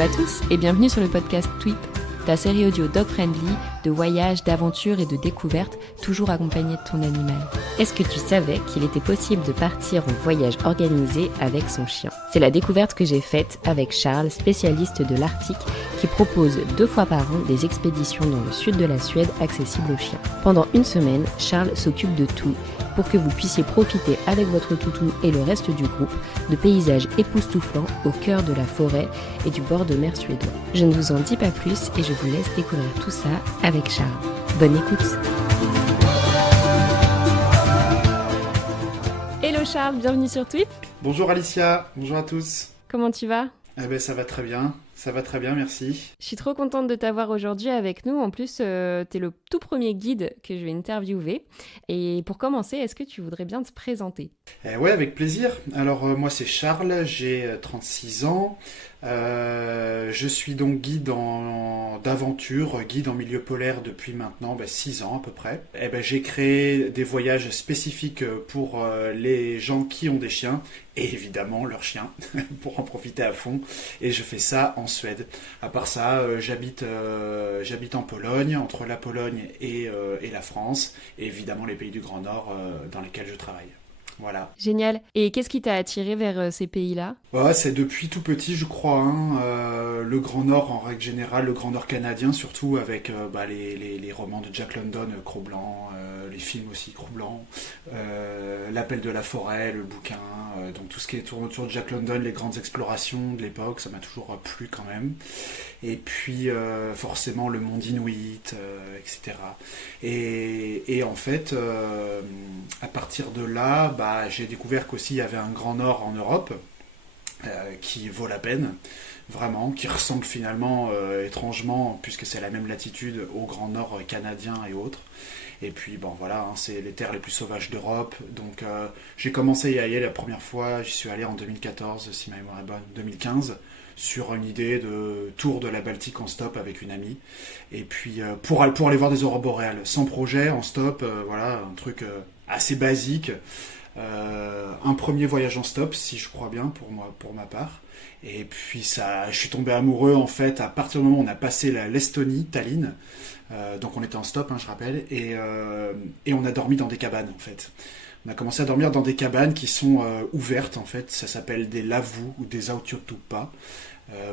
Hello à tous et bienvenue sur le podcast Tweep, ta série audio dog-friendly de voyages, d'aventures et de découvertes, toujours accompagnée de ton animal. Est-ce que tu savais qu'il était possible de partir en voyage organisé avec son chien ? C'est la découverte que j'ai faite avec Charles, spécialiste de l'Arctique, qui propose 2 fois par an des expéditions dans le sud de la Suède accessibles aux chiens. Pendant une semaine, Charles s'occupe de tout pour que vous puissiez profiter avec votre toutou et le reste du groupe de paysages époustouflants au cœur de la forêt et du bord de mer suédois. Je ne vous en dis pas plus et je vous laisse découvrir tout ça avec Charles. Bonne écoute. Hello Charles, bienvenue sur Tweep. Bonjour Alicia, bonjour à tous. Comment tu vas ? Ça va très bien, merci. Je suis trop contente de t'avoir aujourd'hui avec nous. En plus, t'es le tout premier guide que je vais interviewer. Et pour commencer, est-ce que tu voudrais bien te présenter ? Ouais, avec plaisir. Alors, moi, c'est Charles, j'ai 36 ans. Je suis donc guide d'aventure, guide en milieu polaire depuis maintenant 6 ans à peu près. J'ai créé des voyages spécifiques pour les gens qui ont des chiens et évidemment leurs chiens pour en profiter à fond. Et je fais ça en Suède. À part ça, j'habite en Pologne, entre la Pologne et la France, et évidemment les pays du Grand Nord dans lesquels je travaille. Voilà. Génial. Et qu'est-ce qui t'a attiré vers ces pays-là ? C'est depuis tout petit, je crois. Le Grand Nord, en règle générale, le Grand Nord canadien, surtout avec les romans de Jack London, Cro-Blanc, les films aussi, Cro-Blanc, L'Appel de la forêt, le bouquin, donc tout ce qui tourne autour de Jack London, les grandes explorations de l'époque, ça m'a toujours plu quand même. Et puis, forcément, le monde inuit, etc. Et en fait, à partir de là, j'ai découvert qu'aussi il y avait un Grand Nord en Europe qui vaut la peine, vraiment, qui ressemble finalement étrangement, puisque c'est la même latitude, au Grand Nord canadien et autres. Et puis c'est les terres les plus sauvages d'Europe. Donc j'ai commencé à y aller la première fois, j'y suis allé en 2014, si ma mémoire est bonne, 2015, sur une idée de tour de la Baltique en stop avec une amie. Et puis pour aller voir des aurores boréales, sans projet, en stop, un truc assez basique. Un premier voyage en stop, si je crois bien, pour ma part. Et puis je suis tombé amoureux en fait à partir du moment où on a passé l'Estonie, Tallinn. Donc on était en stop, je rappelle, et on a dormi dans des cabanes en fait. On a commencé à dormir dans des cabanes qui sont ouvertes en fait. Ça s'appelle des lavus ou des autiotupa.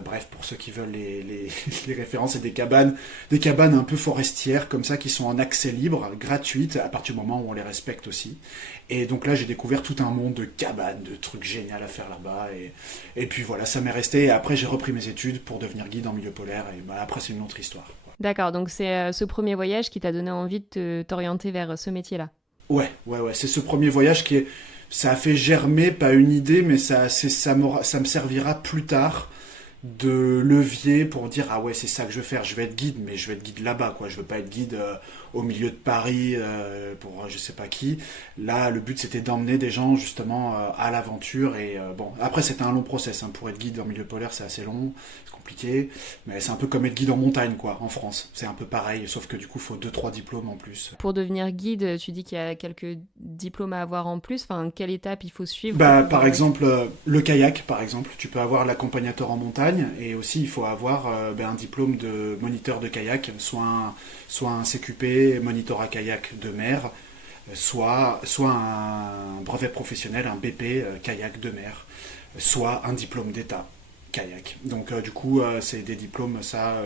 Bref, pour ceux qui veulent les références, c'est des cabanes un peu forestières comme ça qui sont en accès libre, gratuites à partir du moment où on les respecte aussi. Et donc là, j'ai découvert tout un monde de cabanes, de trucs géniaux à faire là-bas. Et puis voilà, ça m'est resté. Et après, j'ai repris mes études pour devenir guide en milieu polaire. Et après, c'est une autre histoire. D'accord, donc c'est ce premier voyage qui t'a donné envie de t'orienter vers ce métier-là. Ouais, c'est ce premier voyage ça a fait germer, pas une idée, mais ça me servira plus tard de levier pour dire c'est ça que je veux faire, je vais être guide, mais je vais être guide là-bas, quoi. Je veux pas être guide au milieu de Paris pour je sais pas qui. Là, le but c'était d'emmener des gens justement à l'aventure et après c'était un long process, pour être guide en milieu polaire, c'est assez long, c'est compliqué, mais c'est un peu comme être guide en montagne, quoi, en France. C'est un peu pareil, sauf que du coup, il faut 2-3 diplômes en plus. Pour devenir guide, tu dis qu'il y a quelques diplômes à avoir en plus. Enfin, quelle étape il faut suivre ? Par exemple, le kayak, par exemple. Tu peux avoir l'accompagnateur en montagne et aussi il faut avoir un diplôme de moniteur de kayak, soit un CQP, moniteur à kayak de mer, soit un brevet professionnel, un BP kayak de mer, soit un diplôme d'État kayak. Donc du coup, c'est des diplômes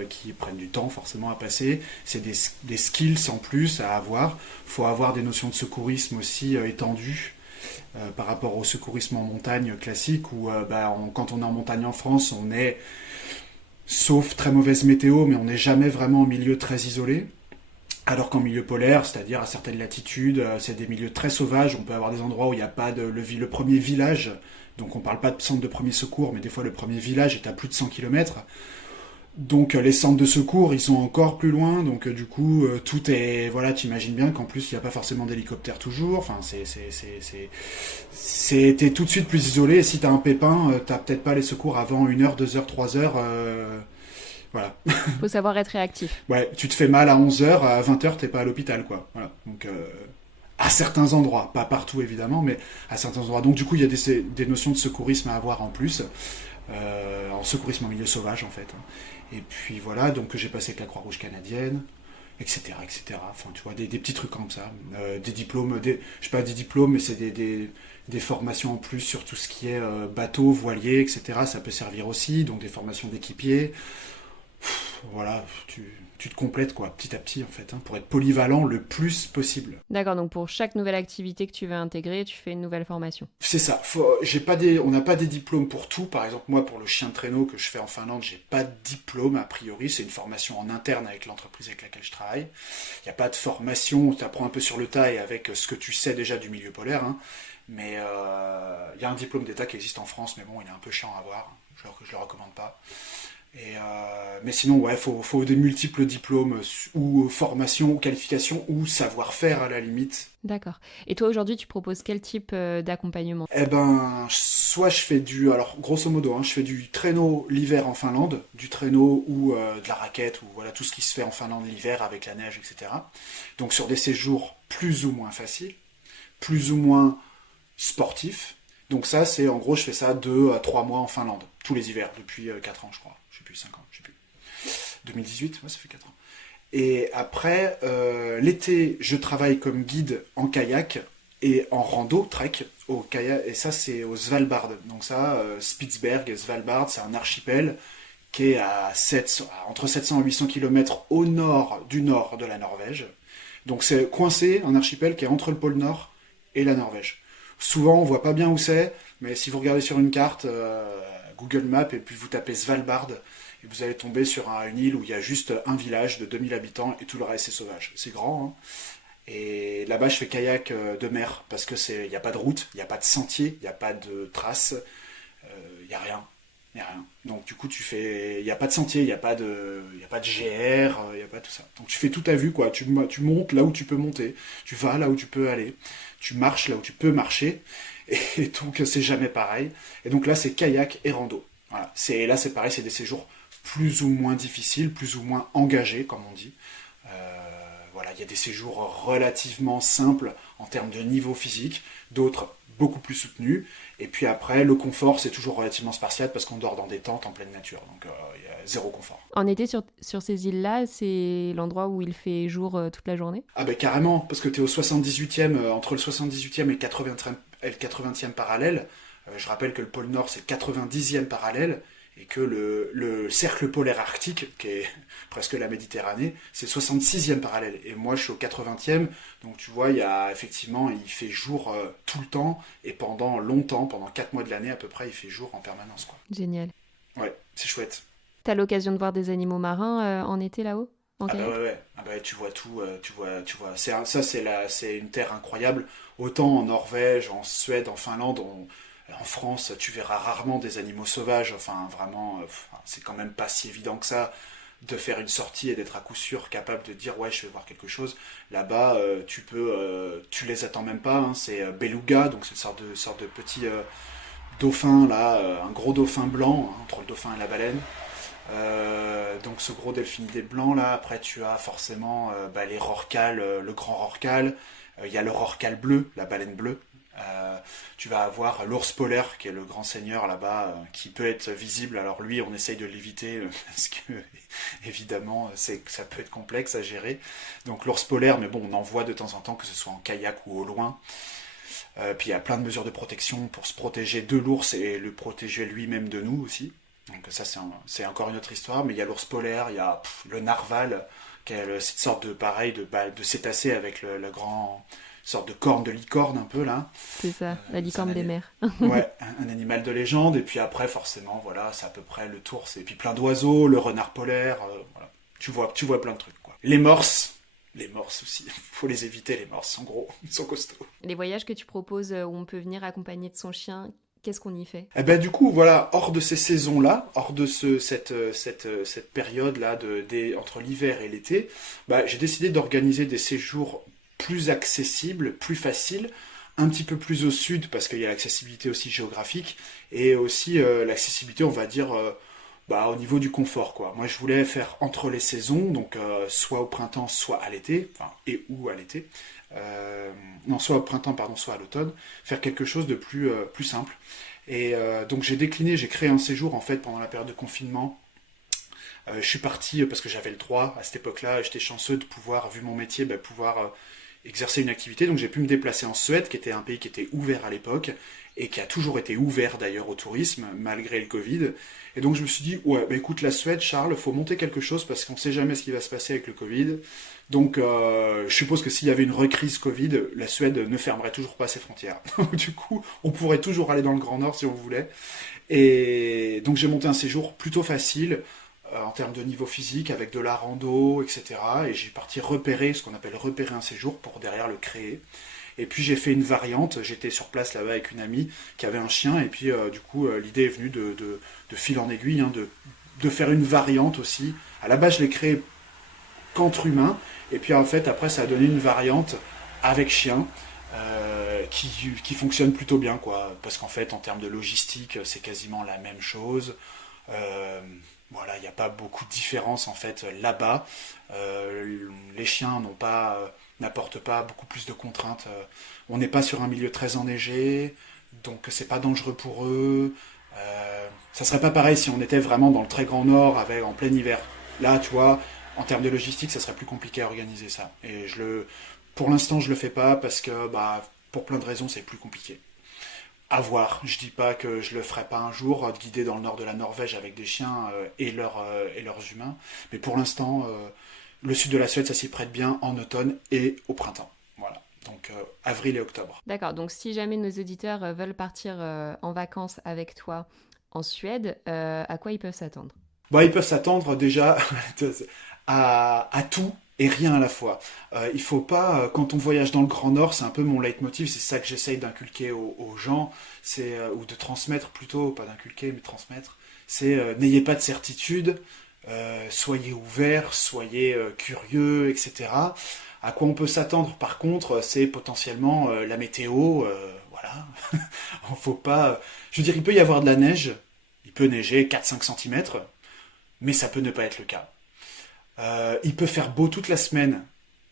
qui prennent du temps forcément à passer. C'est des skills en plus à avoir. Il faut avoir des notions de secourisme aussi étendues par rapport au secourisme en montagne classique où quand on est en montagne en France, on est, sauf très mauvaise météo, mais on n'est jamais vraiment en milieu très isolé. Alors qu'en milieu polaire, c'est-à-dire à certaines latitudes, c'est des milieux très sauvages. On peut avoir des endroits où il n'y a pas le premier village. Donc on ne parle pas de centre de premier secours, mais des fois le premier village est à plus de 100 km. Donc les centres de secours, ils sont encore plus loin. Donc du coup, tout est... tu imagines bien qu'en plus, il n'y a pas forcément d'hélicoptère toujours. Enfin, t'es tout de suite plus isolé. Et si t'as un pépin, t'as peut-être pas les secours avant 1 heure, 2 heures, 3 heures. Voilà. Faut savoir être réactif. Ouais, tu te fais mal à 11h, à 20h, t'es pas à l'hôpital, quoi. Voilà. Donc... À certains endroits, pas partout évidemment, mais à certains endroits. Donc du coup, il y a des notions de secourisme à avoir en plus, en secourisme en milieu sauvage en fait. Et puis voilà, donc j'ai passé avec la Croix-Rouge canadienne, etc., etc. Enfin, tu vois, des petits trucs comme ça, des diplômes, je sais pas des diplômes, mais c'est des formations en plus sur tout ce qui est bateau, voilier, etc. Ça peut servir aussi, donc des formations d'équipiers. Voilà, tu te complètes quoi, petit à petit en fait, pour être polyvalent le plus possible. D'accord, donc pour chaque nouvelle activité que tu veux intégrer, tu fais une nouvelle formation. C'est ça. On n'a pas des diplômes pour tout. Par exemple, moi, pour le chien de traîneau que je fais en Finlande, j'ai pas de diplôme a priori. C'est une formation en interne avec l'entreprise avec laquelle je travaille. Il n'y a pas de formation. Tu apprends un peu sur le tas et avec ce que tu sais déjà du milieu polaire. Mais il y a un diplôme d'État qui existe en France, mais bon, il est un peu chiant à avoir. Je le recommande pas. Mais sinon, ouais, faut des multiples diplômes ou formations, ou qualifications, ou savoir-faire à la limite. D'accord. Et toi, aujourd'hui, tu proposes quel type d'accompagnement? Eh ben, soit je fais alors grosso modo, je fais du traîneau l'hiver en Finlande, du traîneau ou de la raquette, ou voilà tout ce qui se fait en Finlande l'hiver avec la neige, etc. Donc sur des séjours plus ou moins faciles, plus ou moins sportifs. Donc ça, c'est en gros, je fais ça 2 à 3 mois en Finlande, tous les hivers, depuis 4 ans, je crois. Je sais plus, 5 ans, je sais plus. 2018, ouais, ça fait 4 ans. Et après, l'été, je travaille comme guide en kayak et en rando, trek, au kayak, et ça, c'est au Svalbard. Donc ça, Spitsberg et Svalbard, c'est un archipel qui est entre 700 et 800 km au nord de la Norvège. Donc c'est coincé, un archipel qui est entre le pôle Nord et la Norvège. Souvent, on voit pas bien où c'est, mais si vous regardez sur une carte, Google Maps, et puis vous tapez Svalbard, et vous allez tomber sur une île où il y a juste un village de 2000 habitants et tout le reste c'est sauvage. C'est grand, Et là-bas, je fais kayak de mer parce que il n'y a pas de route, il n'y a pas de sentier, il n'y a pas de traces, il n'y a rien. Il n'y a rien. Donc du coup, il n'y a pas de sentier, il n'y a pas de GR, il n'y a pas tout ça. Donc tu fais tout à vue, quoi. Tu montes là où tu peux monter, tu vas là où tu peux aller, tu marches là où tu peux marcher, et donc c'est jamais pareil. Et donc là, c'est kayak et rando. Voilà. Là, c'est pareil, c'est des séjours plus ou moins difficiles, plus ou moins engagés, comme on dit. Voilà, il y a des séjours relativement simples en termes de niveau physique, d'autres beaucoup plus soutenus. Et puis après, le confort, c'est toujours relativement spartiate parce qu'on dort dans des tentes en pleine nature. Donc il y a zéro confort. En été, sur ces îles-là, c'est l'endroit où il fait jour toute la journée? Ah ben carrément, parce que tu es au 78e, entre le 78e et le 80e parallèle. Je rappelle que le pôle Nord, c'est le 90e parallèle. Et que le cercle polaire arctique, qui est presque la Méditerranée, c'est 66e parallèle. Et moi, je suis au 80e, donc tu vois, il fait jour tout le temps, et pendant longtemps, pendant 4 mois de l'année à peu près, il fait jour en permanence, quoi. Génial. Ouais, c'est chouette. T'as l'occasion de voir des animaux marins en été là-haut, en kayak? Bah ouais. Ah bah tu vois tout, tu vois. C'est une terre incroyable. Autant en Norvège, en Suède, en Finlande, en France, tu verras rarement des animaux sauvages. Enfin, vraiment, c'est quand même pas si évident que ça de faire une sortie et d'être à coup sûr capable de dire ouais, je vais voir quelque chose. Là-bas, tu les attends même pas. C'est beluga, donc c'est une sorte de petit dauphin là, un gros dauphin blanc entre le dauphin et la baleine. Donc ce gros delphinidé blanc là. Après, tu as forcément les rorquals, le grand rorqual. Il y a le rorqual bleu, la baleine bleue. Tu vas avoir l'ours polaire qui est le grand seigneur là-bas qui peut être visible. Alors lui on essaye de l'éviter parce que évidemment ça peut être complexe à gérer. Donc l'ours polaire, mais bon, on en voit de temps en temps, que ce soit en kayak ou au loin. Puis il y a plein de mesures de protection pour se protéger de l'ours et le protéger lui-même de nous aussi. Donc ça c'est encore une autre histoire. Mais il y a l'ours polaire, il y a le narval qui est cette sorte de cétacé avec le grand sorte de corne de licorne un peu là. C'est ça, la licorne des mers. Ouais, un animal de légende. Et puis après forcément voilà, c'est à peu près le tour. Et puis plein d'oiseaux, le renard polaire, voilà. Tu vois plein de trucs quoi. Les morses aussi, faut les éviter les morses, en gros, ils sont costauds. Les voyages que tu proposes où on peut venir accompagner de son chien, qu'est-ce qu'on y fait? Eh ben du coup voilà, hors de ces saisons-là, hors de cette période-là entre l'hiver et l'été, j'ai décidé d'organiser des séjours plus accessible, plus facile, un petit peu plus au sud parce qu'il y a l'accessibilité aussi géographique et aussi l'accessibilité, on va dire, au niveau du confort, quoi. Moi, je voulais faire entre les saisons, donc soit au printemps, soit à l'été, enfin, et ou à l'été. Non, soit au printemps, pardon, soit à l'automne. Faire quelque chose de plus simple. Et donc, j'ai décliné, j'ai créé un séjour, en fait, pendant la période de confinement. Je suis parti parce que j'avais le droit à cette époque-là, j'étais chanceux de pouvoir, vu mon métier, pouvoir exercer une activité. Donc j'ai pu me déplacer en Suède, qui était un pays qui était ouvert à l'époque, et qui a toujours été ouvert d'ailleurs au tourisme, malgré le Covid. Et donc je me suis dit, ouais, écoute, la Suède, Charles, faut monter quelque chose, parce qu'on ne sait jamais ce qui va se passer avec le Covid. Donc je suppose que s'il y avait une reprise Covid, la Suède ne fermerait toujours pas ses frontières. Du coup, on pourrait toujours aller dans le Grand Nord si on voulait. Et donc j'ai monté un séjour plutôt facile, en termes de niveau physique, avec de la rando, etc. Et j'ai parti repérer, ce qu'on appelle repérer un séjour, pour derrière le créer. Et puis j'ai fait une variante, j'étais sur place là-bas avec une amie qui avait un chien, et puis du coup l'idée est venue de fil en aiguille, de faire une variante aussi. À la base je l'ai créé qu'entre humains, et puis en fait après ça a donné une variante avec chien, qui fonctionne plutôt bien, quoi. Parce qu'en fait en termes de logistique c'est quasiment la même chose. Voilà, il n'y a pas beaucoup de différence en fait là-bas. Les chiens n'apportent pas beaucoup plus de contraintes. On n'est pas sur un milieu très enneigé, donc c'est pas dangereux pour eux. Ça serait pas pareil si on était vraiment dans le très grand nord, en plein hiver. Là, tu vois, en termes de logistique, ça serait plus compliqué à organiser ça. Et pour l'instant, je le fais pas parce que, pour plein de raisons, c'est plus compliqué. À voir. Je dis pas que je le ferai pas un jour, de guider dans le nord de la Norvège avec des chiens et leurs humains. Mais pour l'instant, le sud de la Suède, ça s'y prête bien en automne et au printemps. Voilà. Donc avril et octobre. D'accord, donc si jamais nos auditeurs veulent partir en vacances avec toi en Suède, à quoi ils peuvent s'attendre? Ils peuvent s'attendre déjà à tout et rien à la fois. Il faut pas, quand on voyage dans le Grand Nord, c'est un peu mon leitmotiv, c'est ça que j'essaye d'inculquer aux gens, ou de transmettre plutôt, pas d'inculquer, mais transmettre, c'est n'ayez pas de certitude, soyez ouverts, soyez curieux, etc. À quoi on peut s'attendre par contre, c'est potentiellement la météo, voilà. Faut pas. Je veux dire, il peut y avoir de la neige, il peut neiger 4-5 centimètres, mais ça peut ne pas être le cas. Il peut faire beau toute la semaine,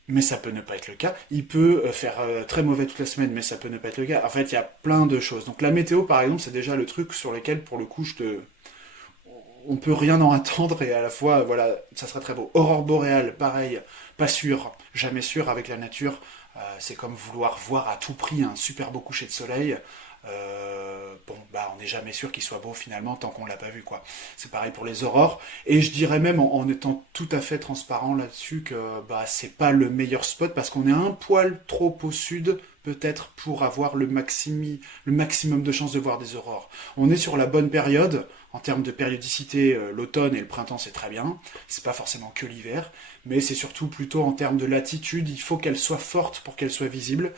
mais ça peut ne pas être le cas. Il peut faire très mauvais toute la semaine, mais ça peut ne pas être le cas. En fait, il y a plein de choses. Donc la météo, par exemple, c'est déjà le truc sur lequel, pour le coup, on peut rien en attendre, et à la fois, voilà, ça sera très beau. Aurore boréale, pareil, pas sûr, jamais sûr avec la nature. C'est comme vouloir voir à tout prix un super beau coucher de soleil. On n'est jamais sûr qu'il soit beau finalement tant qu'on l'a pas vu, quoi. C'est pareil pour les aurores, et je dirais même en étant tout à fait transparent là-dessus que c'est pas le meilleur spot parce qu'on est un poil trop au sud peut-être pour avoir le maximum de chances de voir des aurores. On est sur la bonne période en termes de périodicité, l'automne et le printemps c'est très bien, c'est pas forcément que l'hiver, mais c'est surtout plutôt en termes de latitude, il faut qu'elle soit forte pour qu'elle soit visible.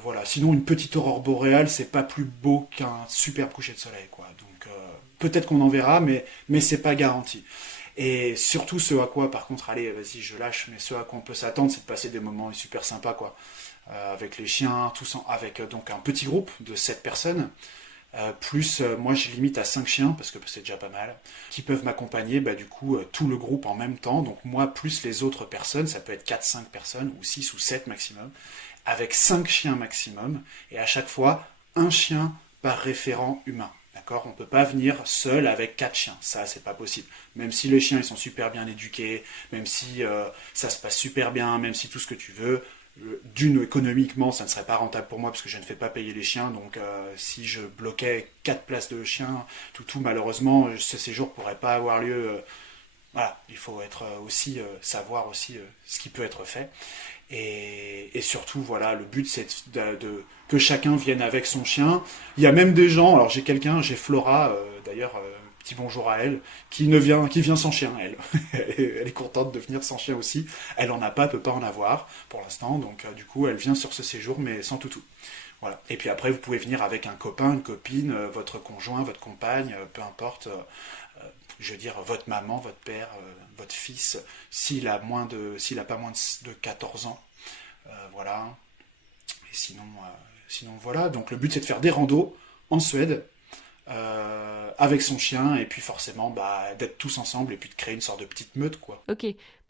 Voilà. Sinon, une petite aurore boréale, c'est pas plus beau qu'un superbe coucher de soleil, quoi. Donc, peut-être qu'on en verra, mais c'est pas garanti. Et surtout, ce à quoi, par contre, allez, vas-y, je lâche, mais ce à quoi on peut s'attendre, c'est de passer des moments super sympas, quoi. Avec les chiens, avec donc un petit groupe de 7 personnes. Plus, moi, je limite à 5 chiens, parce que c'est déjà pas mal, qui peuvent m'accompagner, du coup, tout le groupe en même temps. Donc, moi, plus les autres personnes, ça peut être 4-5 personnes, ou 6 ou 7 maximum, avec 5 chiens maximum, et à chaque fois, un chien par référent humain. D'accord ? On ne peut pas venir seul avec 4 chiens, ça c'est pas possible. Même si les chiens ils sont super bien éduqués, même si ça se passe super bien, même si tout ce que tu veux, économiquement ça ne serait pas rentable pour moi parce que je ne fais pas payer les chiens, donc si je bloquais 4 places de chiens, tout malheureusement, ce séjour pourrait pas avoir lieu. Voilà, il faut être aussi savoir aussi ce qui peut être fait. Et surtout, voilà, le but c'est que chacun vienne avec son chien. Il y a même des gens, alors j'ai Flora, d'ailleurs, petit bonjour à elle, qui vient sans chien, elle. Elle est contente de venir sans chien aussi. Elle en a pas, peut pas en avoir pour l'instant, donc du coup elle vient sur ce séjour mais sans toutou. Voilà. Et puis après vous pouvez venir avec un copain, une copine, votre conjoint, votre compagne, peu importe. Je veux dire, votre maman, votre père, votre fils, s'il a pas moins de 14 ans, voilà. Et sinon, voilà. Donc le but c'est de faire des randos en Suède, avec son chien, et puis forcément d'être tous ensemble et puis de créer une sorte de petite meute, quoi. Ok,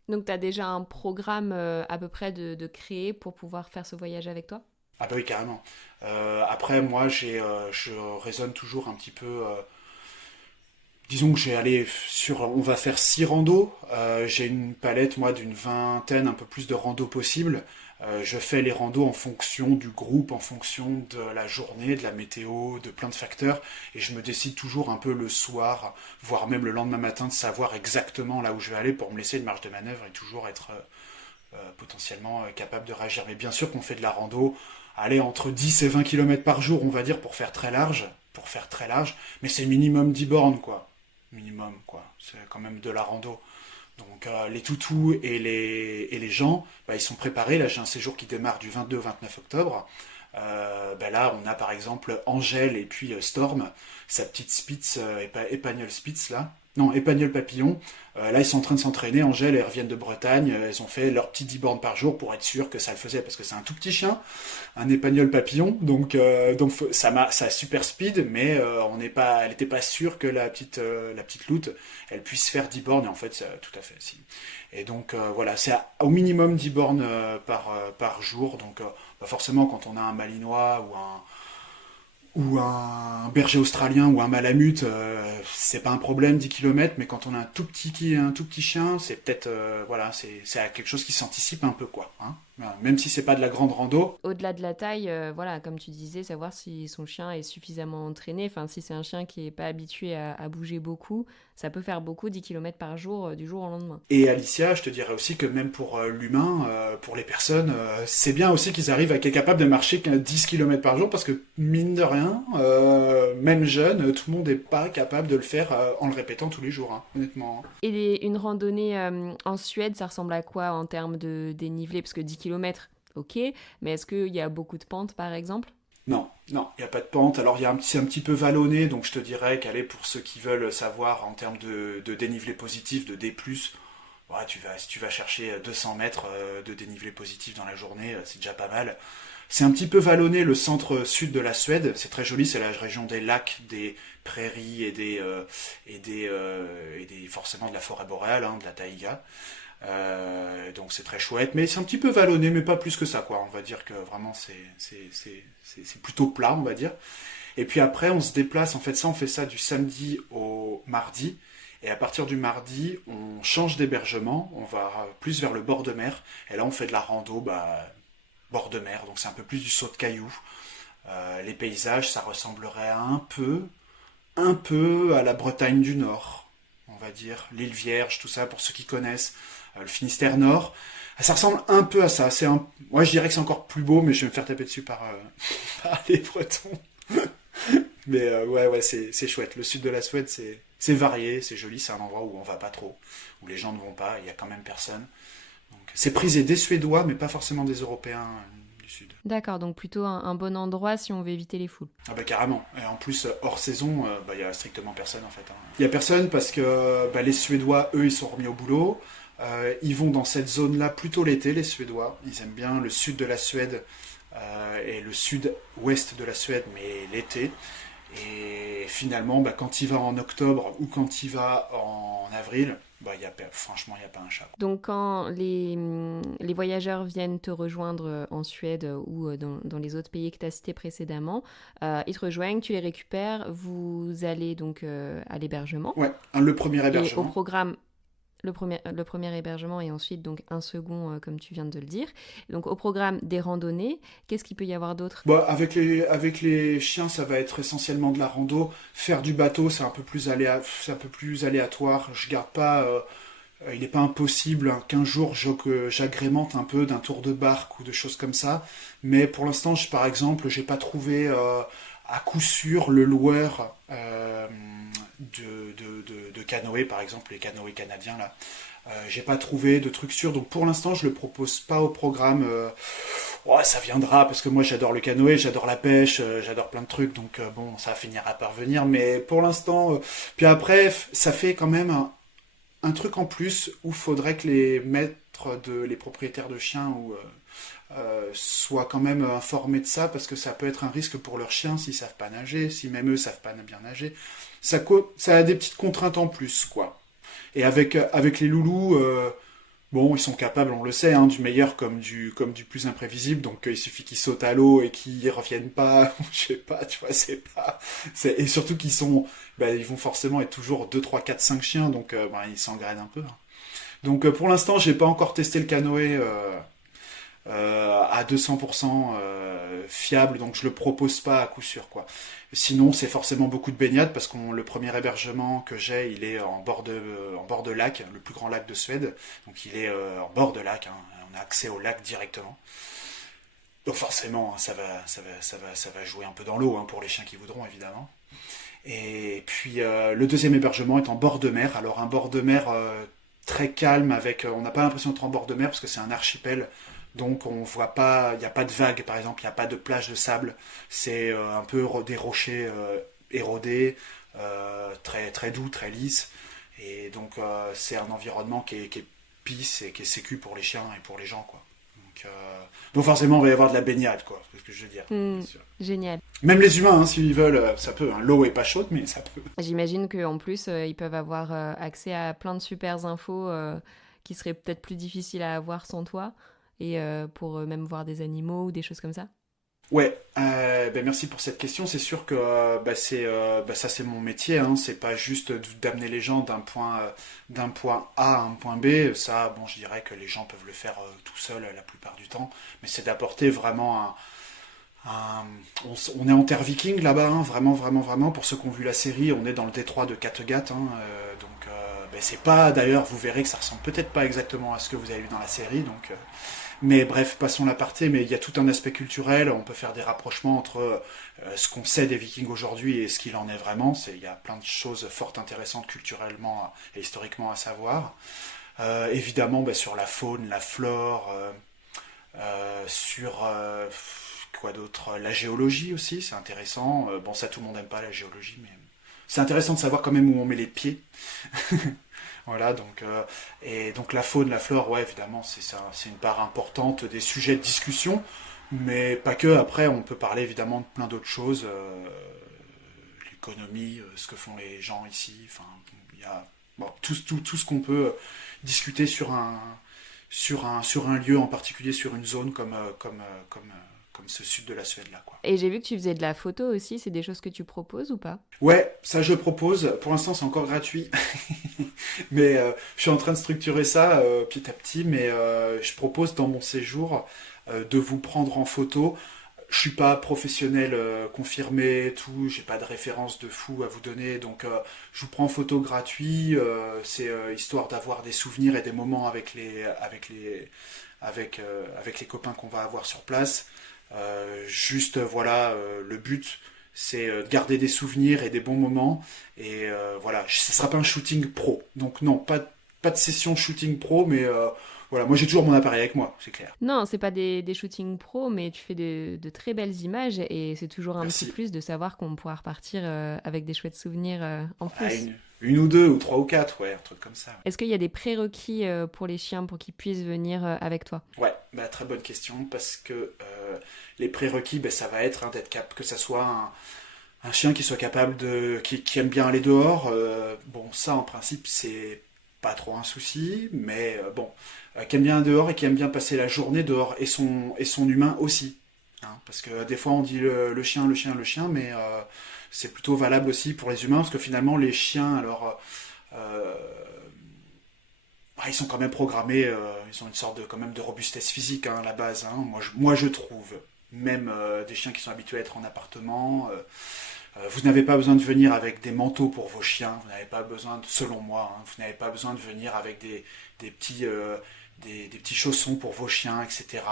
donc tu as déjà un programme à peu près de créer pour pouvoir faire ce voyage avec toi? Ah bah oui, carrément. Après, moi, je raisonne toujours un petit peu. Disons que on va faire 6 randos. J'ai une palette, moi, d'une vingtaine, un peu plus de randos possibles. Je fais les randos en fonction du groupe, en fonction de la journée, de la météo, de plein de facteurs. Et je me décide toujours un peu le soir, voire même le lendemain matin, de savoir exactement là où je vais aller pour me laisser une marge de manœuvre et toujours être potentiellement capable de réagir. Mais bien sûr qu'on fait de la rando, aller entre 10 et 20 km par jour, on va dire, pour faire très large. Mais c'est minimum 10 bornes, quoi. Minimum, quoi. C'est quand même de la rando. Donc les toutous et les gens, ils sont préparés. Là, j'ai un séjour qui démarre du 22 au 29 octobre. Là, on a par exemple Angèle et puis Storm, sa petite Spitz, Épagnol Spitz, là. Non, Épagnol Papillon. Là, ils sont en train de s'entraîner. Angèle, elles reviennent de Bretagne. Elles ont fait leur petit 10 bornes par jour pour être sûr que ça le faisait, parce que c'est un tout petit chien, un Épagnol Papillon. Donc ça a super speed, mais elle n'était pas sûre que la petite Loute, elle puisse faire 10 bornes. Et en fait, tout à fait, si. Et donc voilà, c'est au minimum 10 bornes par jour. Donc forcément, quand on a un Malinois ou un berger australien ou un malamute, c'est pas un problème 10 km, mais quand on a un tout petit chien, c'est peut-être c'est quelque chose qui s'anticipe un peu, quoi, hein. Même si c'est pas de la grande rando. Au-delà de la taille, voilà, comme tu disais, savoir si son chien est suffisamment entraîné. Enfin, si c'est un chien qui est pas habitué à bouger beaucoup, ça peut faire beaucoup 10 km par jour du jour au lendemain. Et Alicia, je te dirais aussi que même pour l'humain, pour les personnes, c'est bien aussi qu'ils arrivent à être capables de marcher 10 km par jour, parce que mine de rien, même jeune, tout le monde n'est pas capable de le faire en le répétant tous les jours, hein, honnêtement. Et une randonnée en Suède, ça ressemble à quoi en termes de dénivelé? Parce que 10 km, ok, mais est-ce qu'il y a beaucoup de pentes par exemple? Non, il n'y a pas de pente. Alors c'est un petit peu vallonné, donc je te dirais qu'aller pour ceux qui veulent savoir en termes de dénivelé positif, de D+, ouais, si tu vas chercher 200 mètres de dénivelé positif dans la journée, c'est déjà pas mal. C'est un petit peu vallonné, le centre-sud de la Suède, c'est très joli, c'est la région des lacs, des prairies et forcément de la forêt boréale, hein, de la taïga. Donc c'est très chouette, mais c'est un petit peu vallonné, mais pas plus que ça, quoi. On va dire que vraiment c'est plutôt plat, on va dire. Et puis après, on se déplace, en fait, on fait ça du samedi au mardi. Et à partir du mardi, on change d'hébergement, on va plus vers le bord de mer. Et là, on fait de la rando, bord de mer, donc c'est un peu plus du saut de cailloux. Les paysages, ça ressemblerait un peu à la Bretagne du Nord, on va dire. L'île Vierge, tout ça, pour ceux qui connaissent. Le Finistère Nord. Ça ressemble un peu à ça. Moi, je dirais que c'est encore plus beau, mais je vais me faire taper dessus par les Bretons. Mais ouais, c'est chouette. Le sud de la Suède, c'est varié, c'est joli, c'est un endroit où on va pas trop, où les gens ne vont pas, il y a quand même personne. Donc, c'est prisé des Suédois, mais pas forcément des Européens du sud. D'accord, donc plutôt un bon endroit si on veut éviter les foules. Ah bah carrément. Et en plus, hors saison, il y a strictement personne, en fait, hein. Il y a personne parce que les Suédois, eux, ils sont remis au boulot. Ils vont dans cette zone-là plutôt l'été, les Suédois. Ils aiment bien le sud de la Suède et le sud-ouest de la Suède, mais l'été. Et finalement, quand il va en octobre ou quand il va en avril, franchement, il n'y a pas un chat. Donc quand les voyageurs viennent te rejoindre en Suède ou dans les autres pays que tu as cités précédemment, ils te rejoignent, tu les récupères, vous allez donc à l'hébergement. Ouais, le premier hébergement. Et au programme, le premier hébergement et ensuite donc un second comme tu viens de le dire. Donc au programme des randonnées, qu'est-ce qu'il peut y avoir d'autre? Avec les chiens, ça va être essentiellement de la rando. Faire du bateau, c'est un peu plus aléatoire. Je garde pas. Il n'est pas impossible qu'un jour j'agrémente un peu d'un tour de barque ou de choses comme ça. Mais pour l'instant, par exemple, j'ai pas trouvé à coup sûr le loueur de canoë, par exemple, les canoës canadiens là. J'ai pas trouvé de trucs sûrs, donc pour l'instant je le propose pas au programme. Ça viendra parce que moi j'adore le canoë, j'adore la pêche, j'adore plein de trucs, donc ça finira par venir, mais pour l'instant. Puis après, ça fait quand même un truc en plus où faudrait que les propriétaires de chiens ou soient quand même informés de ça, parce que ça peut être un risque pour leurs chiens s'ils savent pas nager, si même eux savent pas bien nager. Ça a des petites contraintes en plus, quoi. Et avec les loulous, bon, ils sont capables, on le sait, hein, du meilleur comme du plus imprévisible, donc il suffit qu'ils sautent à l'eau et qu'ils reviennent pas, je sais pas, tu vois, et surtout ils vont forcément être toujours 2, 3, 4, 5 chiens, donc ils s'engrainent un peu, hein. Donc pour l'instant, j'ai pas encore testé le canoë à 200% fiable, donc je le propose pas à coup sûr, quoi. Sinon, c'est forcément beaucoup de baignade, parce que le premier hébergement que j'ai, il est en bord de lac, le plus grand lac de Suède, donc il est en bord de lac, hein. On a accès au lac directement. Donc forcément, hein, ça va jouer un peu dans l'eau, hein, pour les chiens qui voudront, évidemment. Et puis le deuxième hébergement est en bord de mer. Alors un bord de mer très calme, on n'a pas l'impression d'être en bord de mer parce que c'est un archipel, donc on voit pas, il n'y a pas de vagues par exemple, il n'y a pas de plage de sable, c'est un peu des rochers érodés, très très doux, très lisses, et donc c'est un environnement qui est peace et qui est sécu pour les chiens et pour les gens, quoi. Donc forcément, il va y avoir de la baignade, quoi. C'est ce que je veux dire. Bien sûr. Génial. Même les humains, hein, s'ils veulent, ça peut. Hein. L'eau est pas chaude, mais ça peut. J'imagine qu'en plus, ils peuvent avoir accès à plein de super infos qui seraient peut-être plus difficiles à avoir sans toi, et pour même voir des animaux ou des choses comme ça. Ouais, merci pour cette question. C'est sûr que ça c'est mon métier. Hein. C'est pas juste d'amener les gens d'un point A à un point B. Ça, bon, je dirais que les gens peuvent le faire tout seuls la plupart du temps. Mais c'est d'apporter vraiment on est en terre viking là-bas, hein, vraiment, vraiment, vraiment. Pour ceux qui ont vu la série, on est dans le détroit de Kattegat. Hein, c'est pas. D'ailleurs, vous verrez que ça ressemble peut-être pas exactement à ce que vous avez vu dans la série. Mais bref, passons l'aparté, mais il y a tout un aspect culturel, on peut faire des rapprochements entre ce qu'on sait des Vikings aujourd'hui et ce qu'il en est vraiment. Il y a plein de choses fort intéressantes culturellement et historiquement à savoir. Évidemment, sur la faune, la flore, sur quoi d'autre, la géologie aussi, c'est intéressant. Bon, ça, tout le monde n'aime pas la géologie, mais c'est intéressant de savoir quand même où on met les pieds. Voilà, et donc la faune, la flore, ouais, évidemment, c'est ça, c'est une part importante des sujets de discussion, mais pas que. Après, on peut parler évidemment de plein d'autres choses, l'économie, ce que font les gens ici. Enfin, il y a tout ce qu'on peut discuter sur un lieu en particulier, sur une zone comme ce sud de la Suède là, quoi. Et j'ai vu que tu faisais de la photo aussi, c'est des choses que tu proposes ou pas? Ouais, ça je propose. Pour l'instant, c'est encore gratuit. Mais je suis en train de structurer ça petit à petit. Mais je propose dans mon séjour de vous prendre en photo. Je suis pas professionnel confirmé, tout. J'ai pas de référence de fou à vous donner. Donc je vous prends en photo gratuit. C'est histoire d'avoir des souvenirs et des moments avec les copains qu'on va avoir sur place. Juste voilà, le but c'est de garder des souvenirs et des bons moments, et voilà, ça sera pas un shooting pro, donc non, pas de session shooting pro, mais voilà, moi j'ai toujours mon appareil avec moi, c'est clair. Non, c'est pas des shootings pro, mais tu fais de très belles images, et c'est toujours un Merci. petit plus de savoir qu'on pourra repartir avec des chouettes souvenirs en plus. Une ou deux, ou trois ou quatre, ouais, un truc comme ça. Est-ce qu'il y a des prérequis pour les chiens pour qu'ils puissent venir avec toi? Ouais, très bonne question, parce que les prérequis, ça va être d'être que ça soit un chien qui soit capable qui aime bien aller dehors. Bon, ça en principe c'est pas trop un souci, mais qui aime bien dehors et qui aime bien passer la journée dehors, et son humain aussi. Hein, parce que des fois on dit le chien, mais c'est plutôt valable aussi pour les humains, parce que finalement les chiens, alors ils sont quand même programmés, ils ont une sorte quand même de robustesse physique, hein, à la base. Hein. Moi je trouve, même des chiens qui sont habitués à être en appartement, vous n'avez pas besoin de venir avec des manteaux pour vos chiens, vous n'avez pas besoin, selon moi, hein, vous n'avez pas besoin de venir avec des petits chaussons pour vos chiens, etc.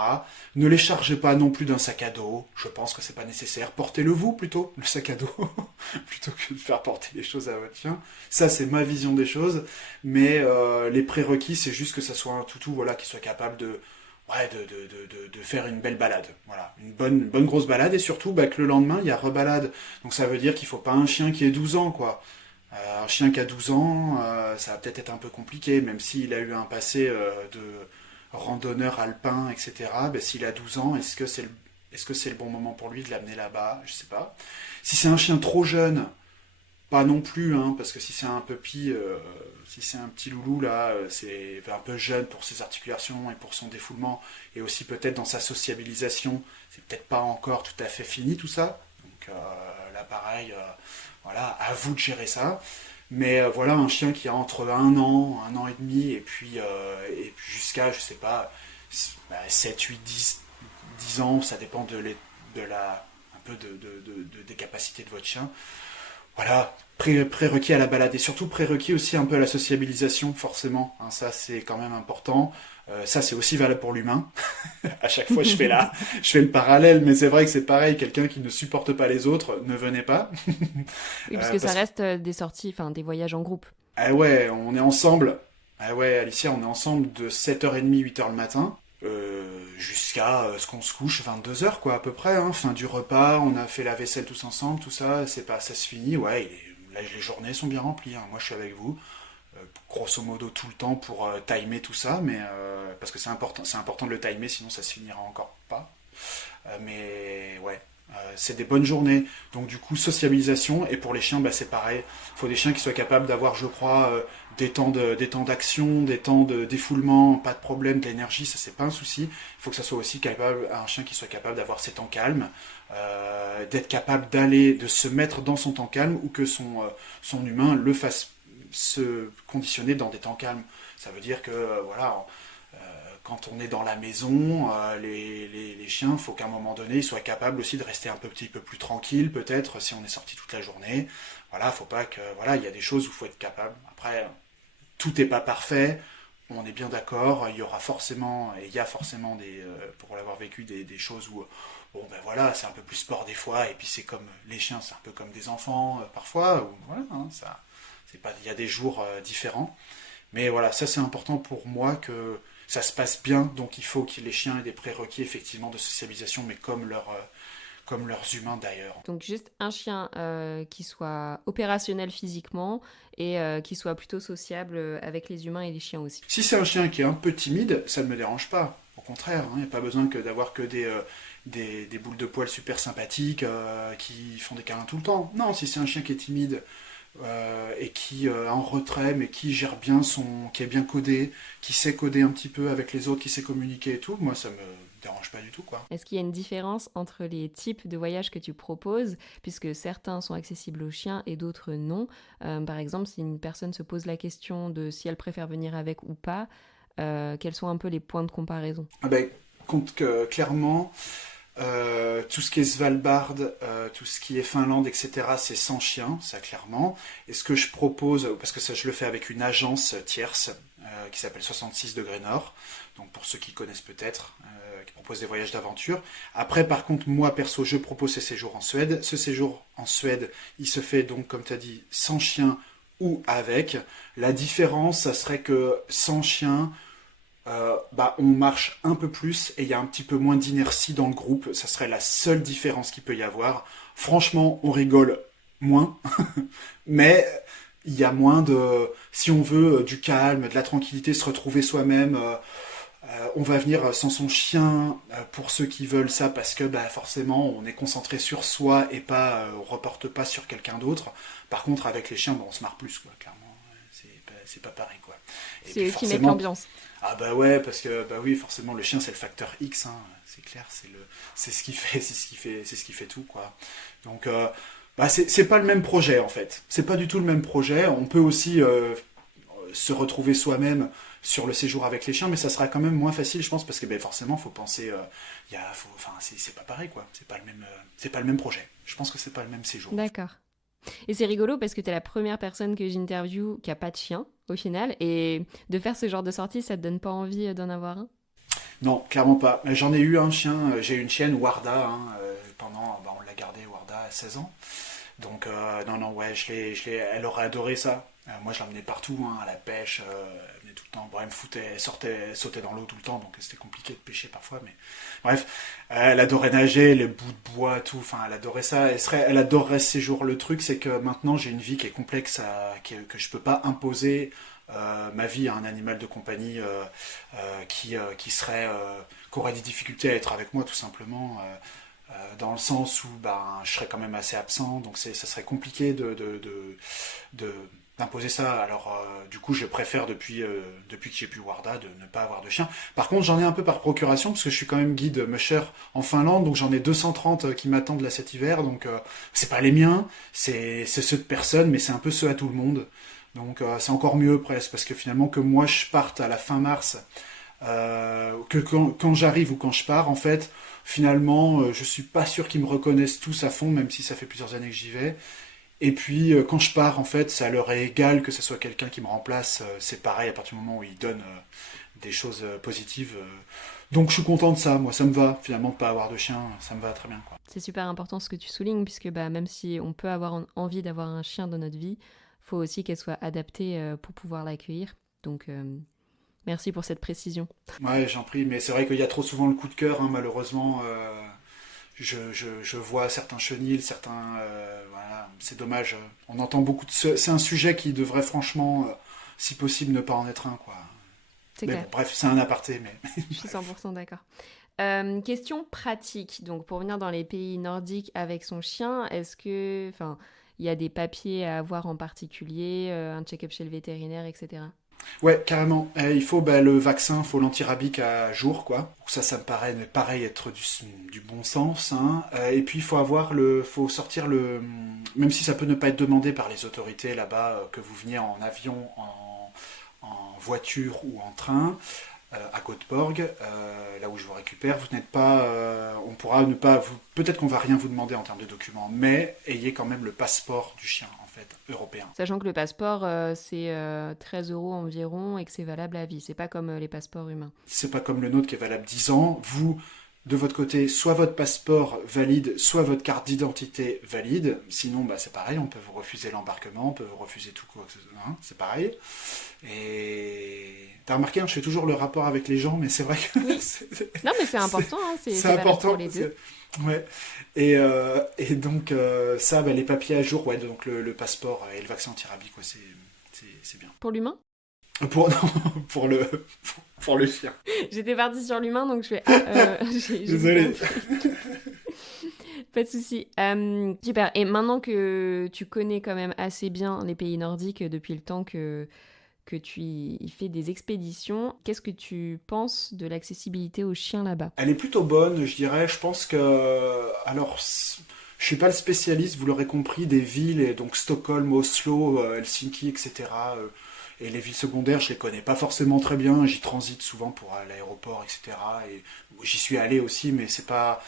Ne les chargez pas non plus d'un sac à dos, je pense que c'est pas nécessaire. Portez-le vous plutôt, le sac à dos, plutôt que de faire porter les choses à votre chien. Ça c'est ma vision des choses, mais les prérequis c'est juste que ça soit un toutou, voilà, qui soit capable de faire une belle balade, voilà, une bonne grosse balade, et surtout que le lendemain il y a rebalade, donc ça veut dire qu'il faut pas un chien qui ait 12 ans, quoi. Un chien qui a 12 ans, ça va peut-être être un peu compliqué, même s'il a eu un passé de randonneur alpin, etc., ben, s'il a 12 ans, est-ce que c'est le bon moment pour lui de l'amener là-bas? Je sais pas. Si c'est un chien trop jeune, pas non plus, hein, parce que si c'est un puppy, si c'est un petit loulou, là, c'est un peu jeune pour ses articulations et pour son défoulement, et aussi peut-être dans sa sociabilisation, c'est peut-être pas encore tout à fait fini tout ça. Donc là, pareil, voilà, à vous de gérer ça. Mais voilà, un chien qui a entre un an et demi, et puis jusqu'à, je sais pas, 7, 8, 10 ans, ça dépend un peu des capacités de votre chien. Voilà, prérequis à la balade, et surtout prérequis aussi un peu à la sociabilisation, forcément. Hein, ça, c'est quand même important. Ça, c'est aussi valable pour l'humain. À chaque fois, je fais le parallèle, mais c'est vrai que c'est pareil. Quelqu'un qui ne supporte pas les autres, ne venez pas. Oui, parce que ça reste des sorties, enfin des voyages en groupe. Ah ouais, on est ensemble. Ah ouais, Alicia, on est ensemble de 7h30, 8h le matin. Jusqu'à ce qu'on se couche 22h, quoi, à peu près, hein. Fin du repas, on a fait la vaisselle tous ensemble, tout ça, ça se finit, ouais, là, les journées sont bien remplies, hein. Moi je suis avec vous, grosso modo tout le temps pour timer tout ça, mais parce que c'est important de le timer, sinon ça se finira encore pas. Mais ouais, c'est des bonnes journées, donc du coup sociabilisation, et pour les chiens, bah, c'est pareil, il faut des chiens qui soient capables d'avoir, je crois, des temps d'action, des temps de défoulement, pas de problème, de l'énergie, ça c'est pas un souci. Il faut que ça soit aussi un chien qui soit capable d'avoir ses temps calmes, d'être capable de se mettre dans son temps calme, ou que son humain le fasse se conditionner dans des temps calmes. Ça veut dire que voilà, quand on est dans la maison, les chiens, il faut qu'à un moment donné, ils soient capables aussi de rester un petit peu plus tranquilles, peut-être, si on est sorti toute la journée. Voilà, faut pas que, voilà, il y a des choses où il faut être capable. Après, tout n'est pas parfait, on est bien d'accord, il y a forcément pour l'avoir vécu, des choses où, bon ben voilà, c'est un peu plus sport des fois, et puis c'est comme les chiens, c'est un peu comme des enfants parfois, ou voilà, hein, il y a des jours différents, mais voilà, ça c'est important pour moi que ça se passe bien, donc il faut que les chiens aient des prérequis effectivement de socialisation, mais comme leurs humains d'ailleurs. Donc juste un chien qui soit opérationnel physiquement et qui soit plutôt sociable avec les humains et les chiens aussi. Si c'est un chien qui est un peu timide, ça ne me dérange pas. Au contraire, il n'y a pas besoin d'avoir que des boules de poils super sympathiques qui font des câlins tout le temps. Non, si c'est un chien qui est timide et qui est en retrait, mais qui gère bien qui est bien codé, qui sait coder un petit peu avec les autres, qui sait communiquer et tout, moi ça me dérange pas du tout, quoi. Est-ce qu'il y a une différence entre les types de voyages que tu proposes, puisque certains sont accessibles aux chiens et d'autres non? Par exemple, si une personne se pose la question de si elle préfère venir avec ou pas, quels sont un peu les points de comparaison? Clairement, tout ce qui est Svalbard, tout ce qui est Finlande, etc., c'est sans chien, ça clairement. Et ce que je propose, parce que ça je le fais avec une agence tierce qui s'appelle 66 degrés Nord, donc pour ceux qui connaissent peut-être, qui propose des voyages d'aventure. Après, par contre, moi perso, je propose ces séjours en Suède. Ce séjour en Suède, il se fait donc, comme tu as dit, sans chien ou avec. La différence, ça serait que sans chien, on marche un peu plus et il y a un petit peu moins d'inertie dans le groupe. Ça serait la seule différence qu'il peut y avoir. Franchement, on rigole moins, mais il y a moins si on veut, du calme, de la tranquillité, se retrouver soi-même. On va venir sans son chien pour ceux qui veulent ça, parce que forcément on est concentré sur soi et pas on reporte pas sur quelqu'un d'autre. Par contre avec les chiens, on se marre plus, quoi, clairement. C'est pas pareil, quoi. Et c'est eux qui mettent l'ambiance. Ah bah ouais, parce que oui, forcément le chien c'est le facteur X, hein, c'est clair, c'est ce qui fait tout, quoi. Donc c'est pas le même projet en fait. C'est pas du tout le même projet. On peut aussi se retrouver soi-même sur le séjour avec les chiens, mais ça sera quand même moins facile, je pense, parce que forcément faut penser, c'est pas pareil, quoi. C'est pas le même projet. Je pense que c'est pas le même séjour. D'accord. Et c'est rigolo parce que t'es la première personne que j'interviewe qui a pas de chien au final, et de faire ce genre de sortie, ça te donne pas envie d'en avoir un? Non, clairement pas. J'en ai eu un chien, j'ai eu une chienne, Warda, on l'a gardée, Warda, à 16 ans. Donc non, ouais, elle aurait adoré ça. Moi je l'emmenais partout, hein, à la pêche, elle venait tout le temps. Bon, elle sautait dans l'eau tout le temps, donc c'était compliqué de pêcher parfois, mais bref, elle adorait nager, les bouts de bois, tout, enfin elle adorait ça, elle adorerait ce séjour. Le truc c'est que maintenant j'ai une vie qui est complexe, que je peux pas imposer ma vie à un animal de compagnie qui aurait des difficultés à être avec moi tout simplement, dans le sens où je serais quand même assez absent, donc ça serait compliqué d'imposer ça. Alors du coup je préfère depuis que j'ai pu Warda de ne pas avoir de chien. Par contre j'en ai un peu par procuration parce que je suis quand même guide musher en Finlande, donc j'en ai 230 qui m'attendent là cet hiver, donc c'est pas les miens, c'est ceux de personne, mais c'est un peu ceux à tout le monde. Donc c'est encore mieux presque, parce que finalement que moi je parte à la fin mars, que quand j'arrive ou quand je pars, en fait, finalement, je suis pas sûr qu'ils me reconnaissent tous à fond, même si ça fait plusieurs années que j'y vais. Et puis quand je pars, en fait, ça leur est égal que ce soit quelqu'un qui me remplace, c'est pareil à partir du moment où ils donnent des choses positives. Donc je suis content de ça, moi ça me va, finalement de pas avoir de chien, ça me va très bien, quoi. C'est super important ce que tu soulignes, puisque même si on peut avoir envie d'avoir un chien dans notre vie, faut aussi qu'elle soit adaptée pour pouvoir l'accueillir. Donc, merci pour cette précision. Ouais, j'en prie, mais c'est vrai qu'il y a trop souvent le coup de cœur, hein, malheureusement. Je vois certains chenils, certains... voilà, c'est dommage. On entend beaucoup de... C'est un sujet qui devrait franchement, si possible, ne pas en être un, quoi. C'est Mais clair. bon, bref, c'est un aparté, mais... Je suis 100% d'accord. Question pratique. Donc, pour venir dans les pays nordiques avec son chien, est-ce que... Enfin, il y a des papiers à avoir en particulier, un check-up chez le vétérinaire, etc. Ouais, carrément. Il faut le vaccin, il faut l'antirabique à jour, quoi. Ça me paraît pareil être du bon sens, hein. Et puis il faut sortir même si ça peut ne pas être demandé par les autorités là-bas, que vous veniez en avion, en voiture ou en train, à Göteborg, là où je vous récupère, vous n'êtes pas, on pourra ne pas, peut-être qu'on va rien vous demander en termes de documents, mais ayez quand même le passeport du chien, en fait, européen. Sachant que le passeport, c'est 13 € environ et que c'est valable à vie. C'est pas comme les passeports humains. C'est pas comme le nôtre qui est valable 10 ans. Vous, de votre côté, soit votre passeport valide, soit votre carte d'identité valide. Sinon, c'est pareil, on peut vous refuser l'embarquement, on peut vous refuser tout quoi, hein, c'est pareil. Et t'as remarqué, hein, je fais toujours le rapport avec les gens, mais c'est vrai que... Oui. Non, mais c'est important, hein, c'est valable important pour les deux. Ouais. Et donc, ça, les papiers à jour, ouais, donc le passeport et le vaccin anti-rabies, quoi, c'est bien. Pour l'humain? Non, pour le chien. J'étais partie sur l'humain, donc je fais... Désolé. Pas de souci. Super. Et maintenant que tu connais quand même assez bien les pays nordiques depuis le temps que tu y fais des expéditions, qu'est-ce que tu penses de l'accessibilité aux chiens là-bas? Elle est plutôt bonne, je dirais. Je pense que... Alors, je suis pas le spécialiste, vous l'aurez compris, des villes, et donc Stockholm, Oslo, Helsinki, etc. Et les villes secondaires, je les connais pas forcément très bien. J'y transite souvent pour l'aéroport, etc. Et j'y suis allé aussi, mais c'est pas...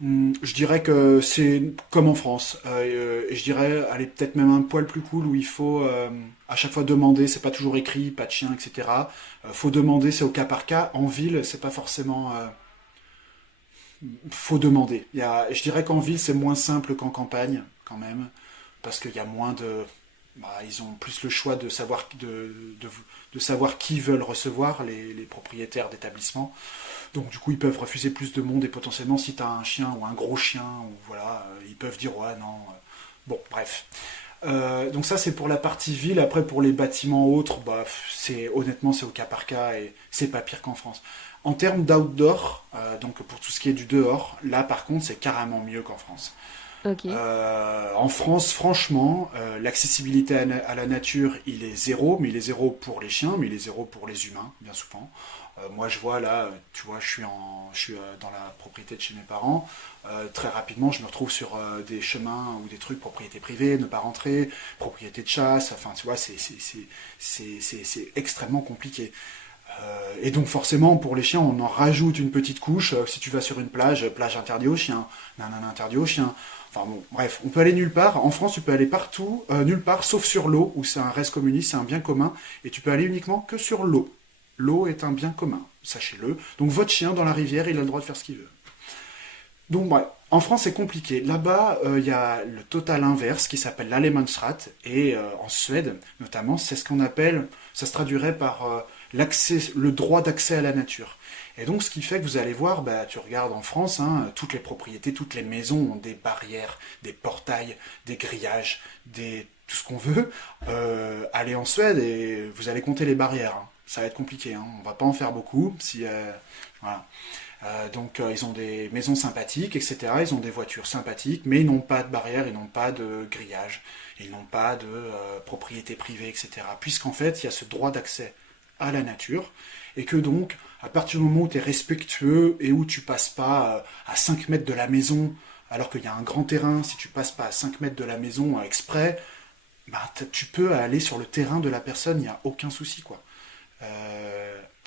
Je dirais que c'est comme en France. Et je dirais, aller peut-être même un poil plus cool, où il faut à chaque fois demander, c'est pas toujours écrit, pas de chien, etc. Faut demander, c'est au cas par cas. En ville, c'est pas forcément... faut demander. Je dirais qu'en ville, c'est moins simple qu'en campagne, quand même, parce qu'il y a moins de... ils ont plus le choix de savoir, de savoir qui veulent recevoir, les propriétaires d'établissements. Donc du coup, ils peuvent refuser plus de monde, et potentiellement, si tu as un chien ou un gros chien, ou voilà, ils peuvent dire ouais, non. Bon, bref. Donc ça, c'est pour la partie ville. Après, pour les bâtiments autres, honnêtement, c'est au cas par cas, et c'est pas pire qu'en France. En termes d'outdoor, donc pour tout ce qui est du dehors, là, par contre, c'est carrément mieux qu'en France. Ok. En France, franchement, l'accessibilité à la nature, il est zéro, mais il est zéro pour les chiens, mais il est zéro pour les humains, bien souvent. Moi, je vois là, tu vois, je suis dans la propriété de chez mes parents. Très rapidement, je me retrouve sur des chemins ou des trucs, propriété privée, ne pas rentrer, propriété de chasse. Enfin, tu vois, c'est extrêmement compliqué. Et donc forcément, pour les chiens, on en rajoute une petite couche. Si tu vas sur une plage interdite aux chiens, nanana interdit aux chiens. Enfin bon, bref, on peut aller nulle part. En France, tu peux aller partout, nulle part, sauf sur l'eau, où c'est un res communis, c'est un bien commun, et tu peux aller uniquement que sur l'eau. L'eau est un bien commun, sachez-le. Donc votre chien, dans la rivière, il a le droit de faire ce qu'il veut. Donc bref, en France, c'est compliqué. Là-bas, il y a le total inverse, qui s'appelle l'Allemansrat, et en Suède, notamment, c'est ce qu'on appelle, ça se traduirait par... le droit d'accès à la nature. Et donc, ce qui fait que vous allez voir, tu regardes en France, hein, toutes les propriétés, toutes les maisons ont des barrières, des portails, des grillages, des tout ce qu'on veut, allez en Suède et vous allez compter les barrières. Hein. Ça va être compliqué, hein. On va pas en faire beaucoup. Voilà. Donc ils ont des maisons sympathiques, etc. Ils ont des voitures sympathiques, mais ils n'ont pas de barrières, ils n'ont pas de grillage, ils n'ont pas de propriété privée, etc. Puisqu'en fait, il y a ce droit d'accès à la nature, et que donc, à partir du moment où tu es respectueux et où tu passes pas à 5 mètres de la maison, alors qu'il y a un grand terrain, si tu passes pas à 5 mètres de la maison exprès, bah, tu peux aller sur le terrain de la personne, il n'y a aucun souci, quoi.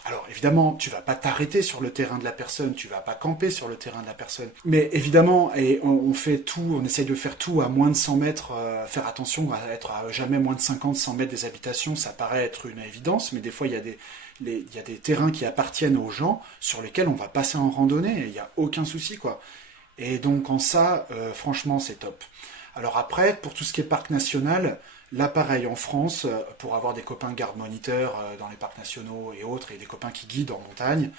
Alors évidemment, tu vas pas t'arrêter sur le terrain de la personne, tu vas pas camper sur le terrain de la personne. Mais évidemment, et on fait tout, on essaye de faire tout à moins de 100 mètres, faire attention à être à jamais moins de 50-100 mètres des habitations, ça paraît être une évidence, mais des fois il y a il y a des terrains qui appartiennent aux gens sur lesquels on va passer en randonnée, et il n'y a aucun souci, quoi. Et donc en ça, franchement, c'est top. Alors après, pour tout ce qui est parc national, là, pareil, en France, pour avoir des copains garde-moniteurs dans les parcs nationaux et autres, et des copains qui guident en montagne,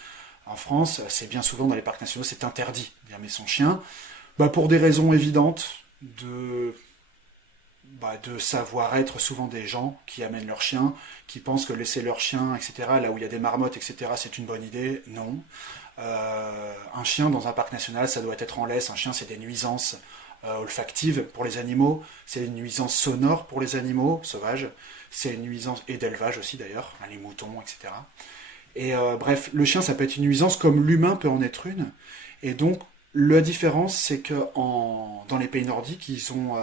en France, c'est bien souvent dans les parcs nationaux, c'est interdit d'amener son chien, bah, pour des raisons évidentes de savoir-être souvent des gens qui amènent leur chien, qui pensent que laisser leur chien, etc., là où il y a des marmottes, etc., c'est une bonne idée. Non. Un chien dans un parc national, ça doit être en laisse. Un chien, c'est des nuisances olfactive pour les animaux, c'est une nuisance sonore pour les animaux sauvages, c'est une nuisance, et d'élevage aussi d'ailleurs, les moutons, etc. Et bref, le chien ça peut être une nuisance comme l'humain peut en être une, et donc la différence c'est que dans les pays nordiques, ils ont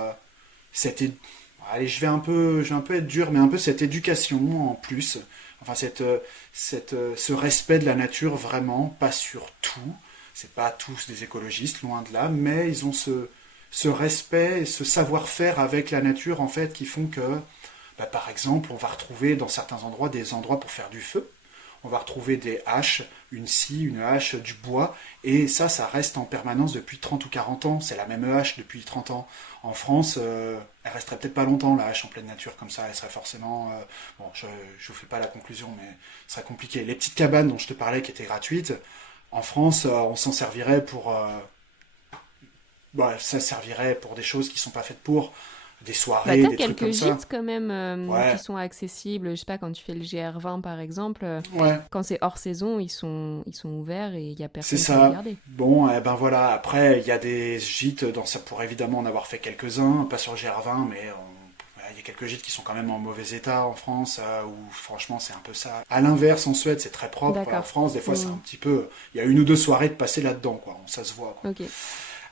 allez, je vais un peu être dur, mais un peu cette éducation en plus, enfin ce respect de la nature vraiment, pas sur tout, c'est pas tous des écologistes, loin de là, mais ils ont ce respect et ce savoir-faire avec la nature, en fait, qui font que, bah, par exemple, on va retrouver dans certains endroits des endroits pour faire du feu. On va retrouver des haches, une scie, une hache, du bois, et ça reste en permanence depuis 30 ou 40 ans. C'est la même hache depuis 30 ans. En France, elle resterait peut-être pas longtemps, la hache en pleine nature, comme ça, elle serait forcément... bon, je vous fais pas la conclusion, mais ce serait compliqué. Les petites cabanes dont je te parlais, qui étaient gratuites, en France, on s'en servirait pour... ça servirait pour des choses qui sont pas faites pour des soirées, t'as des trucs comme quelques ça. gîtes quand même Ouais, qui sont accessibles. Je sais pas, quand tu fais le GR20 par exemple, ouais, quand c'est hors saison, ils sont ouverts et il y a c'est personne pour ça. regarder. Bon, eh ben voilà. Après, il y a des gîtes, dans ça pour évidemment en avoir fait quelques-uns, pas sur le GR20, mais il y a quelques gîtes qui sont quand même en mauvais état en France, où franchement c'est un peu ça. À l'inverse, en Suède, c'est très propre. En D'accord. France, des fois, c'est un petit peu. Il y a une ou deux soirées de passer là-dedans, quoi. Ça se voit, quoi. Ok.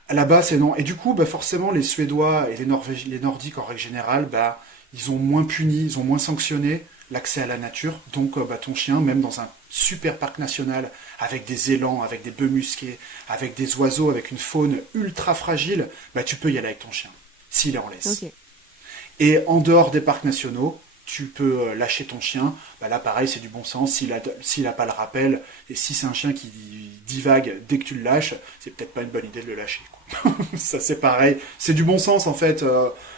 Là-bas, c'est non. Et du coup, bah, forcément, les Suédois et les Nordiques en règle générale, bah, ils ont moins puni, ils ont moins sanctionné l'accès à la nature. Donc, bah, ton chien, même dans un super parc national, avec des élans, avec des bœufs musqués, avec des oiseaux, avec une faune ultra fragile, bah, tu peux y aller avec ton chien, s'il est en laisse. Ok. Et en dehors des parcs nationaux, tu peux lâcher ton chien. Bah là, pareil, c'est du bon sens. S'il a pas le rappel, et si c'est un chien qui divague dès que tu le lâches, c'est peut-être pas une bonne idée de le lâcher, quoi. Ça, c'est pareil. C'est du bon sens, en fait,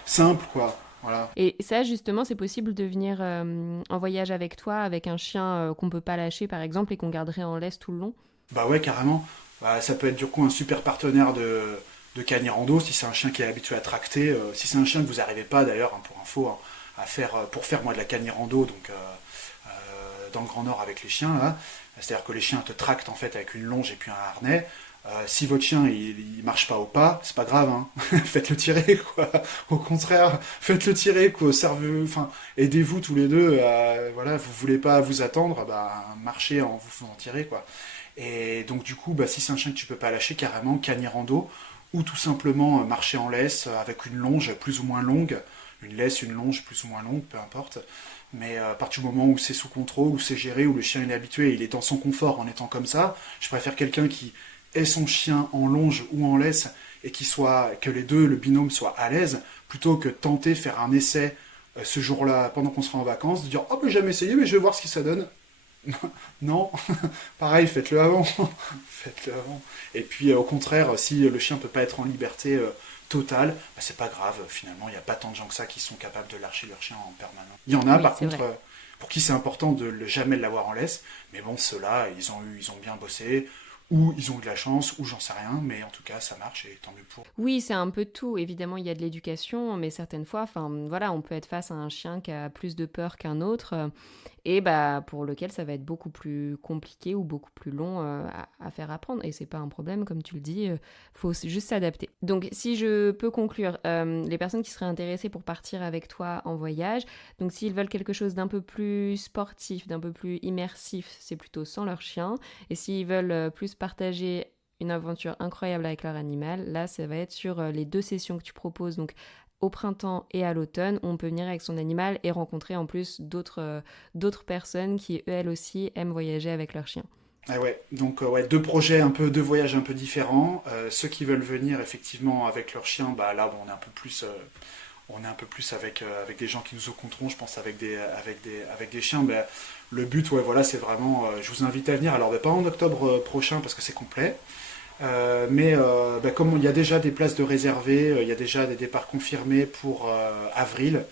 simple, quoi. Voilà. Et ça, justement, c'est possible de venir en voyage avec toi, avec un chien qu'on peut pas lâcher, par exemple, et qu'on garderait en laisse tout le long? Bah ouais, carrément. Bah, ça peut être du coup un super partenaire de Canirando, si c'est un chien qui est habitué à tracter. Si c'est un chien que vous n'arrivez pas, d'ailleurs, hein, pour info, hein, à faire, pour faire moi de la Canirando, donc dans le Grand Nord avec les chiens, là. C'est-à-dire que les chiens te tractent en fait avec une longe et puis un harnais. Si votre chien il marche pas au pas, c'est pas grave, hein. Faites-le tirer, quoi. Au contraire, faites-le tirer, quoi. Enfin, aidez-vous tous les deux. Voilà, vous voulez pas vous attendre, bah marchez en vous faisant tirer, quoi. Et donc du coup, bah, si c'est un chien que tu peux pas lâcher, carrément Canirando, ou tout simplement marcher en laisse avec une longe plus ou moins longue, une laisse, une longe plus ou moins longue, peu importe. Mais à partir du moment où c'est sous contrôle, où c'est géré, où le chien est habitué, il est dans son confort en étant comme ça, je préfère quelqu'un qui ait son chien en longe ou en laisse et que les deux, le binôme, soit à l'aise, plutôt que tenter faire un essai ce jour-là, pendant qu'on sera en vacances, de dire « Oh, j'ai jamais essayé, mais je vais voir ce que ça donne. » Non, pareil, faites-le avant. Faites-le avant. Et puis au contraire, si le chien peut pas être en liberté totale, bah, c'est pas grave, finalement, il n'y a pas tant de gens que ça qui sont capables de lâcher leur chien en permanence. Il y en a Oui, par c'est contre vrai. pour qui c'est important de jamais l'avoir en laisse, mais bon, ceux-là, ils ont bien bossé, ou ils ont eu de la chance, ou j'en sais rien, mais en tout cas, ça marche et tant mieux pour. Oui, c'est un peu de tout. Évidemment, il y a de l'éducation, mais certaines fois, enfin, voilà, on peut être face à un chien qui a plus de peur qu'un autre, et bah, pour lequel ça va être beaucoup plus compliqué ou beaucoup plus long à faire apprendre. Et c'est pas un problème, comme tu le dis, faut juste s'adapter. Donc, si je peux conclure, les personnes qui seraient intéressées pour partir avec toi en voyage, donc s'ils veulent quelque chose d'un peu plus sportif, d'un peu plus immersif, c'est plutôt sans leur chien. Et s'ils veulent plus partager une aventure incroyable avec leur animal, là, ça va être sur les 2 sessions que tu proposes, donc au printemps et à l'automne, on peut venir avec son animal et rencontrer en plus d'autres personnes qui, elles aussi, aiment voyager avec leur chien. Ah ouais, donc ouais, 2 projets, deux voyages un peu différents. Ceux qui veulent venir effectivement avec leur chien, bah là, bon, on est un peu plus avec des gens qui nous rencontreront, je pense, avec des chiens. Bah, le but, ouais, voilà, c'est vraiment, je vous invite à venir. Alors, bah, pas en octobre prochain parce que c'est complet. Mais bah, comme il y a déjà des places de réservées, il y a déjà des départs confirmés pour avril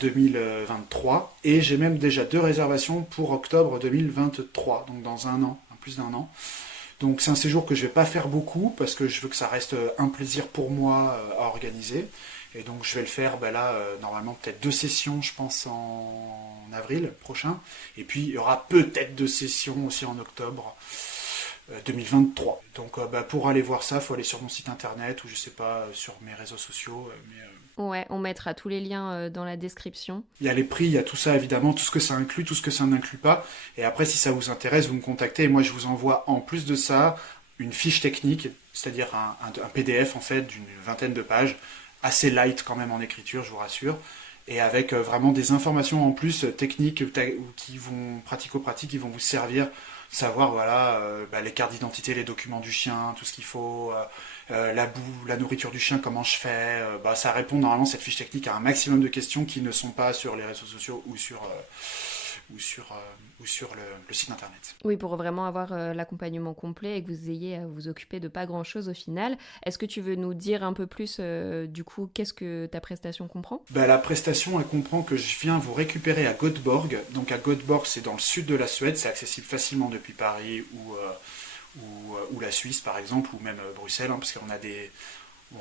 2023, et j'ai même déjà 2 réservations pour octobre 2023, donc dans un an, plus d'un an. Donc c'est un séjour que je vais pas faire beaucoup parce que je veux que ça reste un plaisir pour moi à organiser. Et donc je vais le faire bah, là, normalement peut-être 2 sessions, je pense, en avril prochain. Et puis il y aura peut-être 2 sessions aussi en octobre 2023. Donc bah, pour aller voir ça, il faut aller sur mon site internet ou je sais pas, sur mes réseaux sociaux. Ouais, on mettra tous les liens dans la description. Il y a les prix, il y a tout ça évidemment, tout ce que ça inclut, tout ce que ça n'inclut pas. Et après, si ça vous intéresse, vous me contactez et moi je vous envoie en plus de ça une fiche technique, c'est-à-dire un PDF en fait d'une 20aine de pages, assez light quand même en écriture, je vous rassure, et avec vraiment des informations en plus techniques qui vont pratico-pratiques, qui vont vous servir, savoir voilà bah, les cartes d'identité, les documents du chien, tout ce qu'il faut, la boue, la nourriture du chien, comment je fais, bah, ça répond normalement cette fiche technique à un maximum de questions qui ne sont pas sur les réseaux sociaux ou sur le site internet. Oui, pour vraiment avoir l'accompagnement complet et que vous ayez à vous occuper de pas grand-chose au final. Est-ce que tu veux nous dire un peu plus, du coup, qu'est-ce que ta prestation comprend ? Bah, la prestation, elle comprend que je viens vous récupérer à Göteborg. Donc à Göteborg, c'est dans le sud de la Suède, c'est accessible facilement depuis Paris ou la Suisse par exemple, ou même Bruxelles, hein, parce qu'on a des...